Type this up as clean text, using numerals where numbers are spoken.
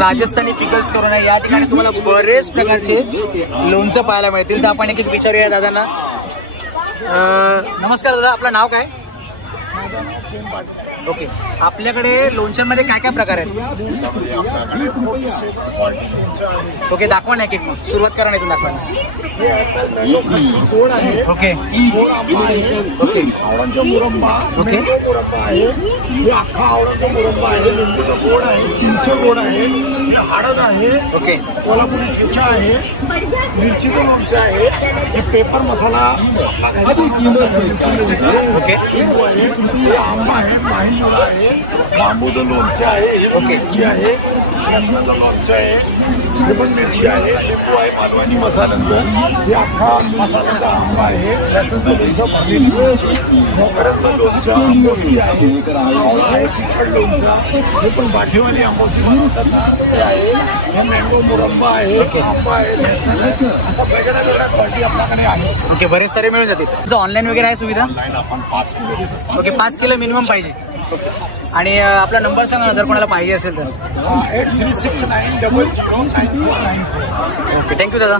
Rajasthani pickles करून आहे. या ठिकाणी तुम्हाला बरेच प्रकारचे लोणचं पाहायला मिळतील. तर आपण एक एक विचारूया दादांना. नमस्कार दादा, आपलं नाव काय? ओके, आपल्याकडे लोणच्यांमध्ये काय काय प्रकार आहेत? ओके, दाखवा ना एक एक. सुरुवात करा नाही दाखवा. ओके ओके आवळांचा मुरंबा, ओके. मुरंबा आहे. हे अख्खा आवळांचा मुरंबा आहे. लिंबूचा गोड आहे, चिंच गोड आहे, हे हळद आहे, ओके कोल्हापुरी ठेचा आहे, मिरचीचं लोणचं आहे, हे पेपर मसाला ओके हे आंबा आहे, माहिंदुरा आहे, बांबूचं लोणचं आहे, हे ओके. मिरची आहे, लसणाचं लोणचं आहे, हे पण मिरची आहे, लिंबू आहे, मालवणी मसाल्यांचं, हे अख्खा मसाल्याचा आंबा आहे, लसणाचं लोणचं, भरलेली मिरची, मोगऱ्याचं लोणचं, आंबोसी आहे, आवळा आहे, तिखट लोणचं, हे पण बाठीवाली आंबोसी बनवतात ना ते आहे, हे मँगो मुरंबा आहे, आंबा आहे, लसण आहे, असं वेगळ्या वेगळ्या क्वालिटी आपल्याकडे आहे. ओके, बरेच सारे मिळून जातील. तुझं ऑनलाईन वगैरे आहे सुविधा? ऑनलाईन आपण 5 किलो देतो. ओके, 5 किलो मिनिमम पाहिजे. आणि आपला नंबर सांगा ना जर कोणाला पाहिजे असेल तर. 8369009494. ओके, थँक्यू दादा.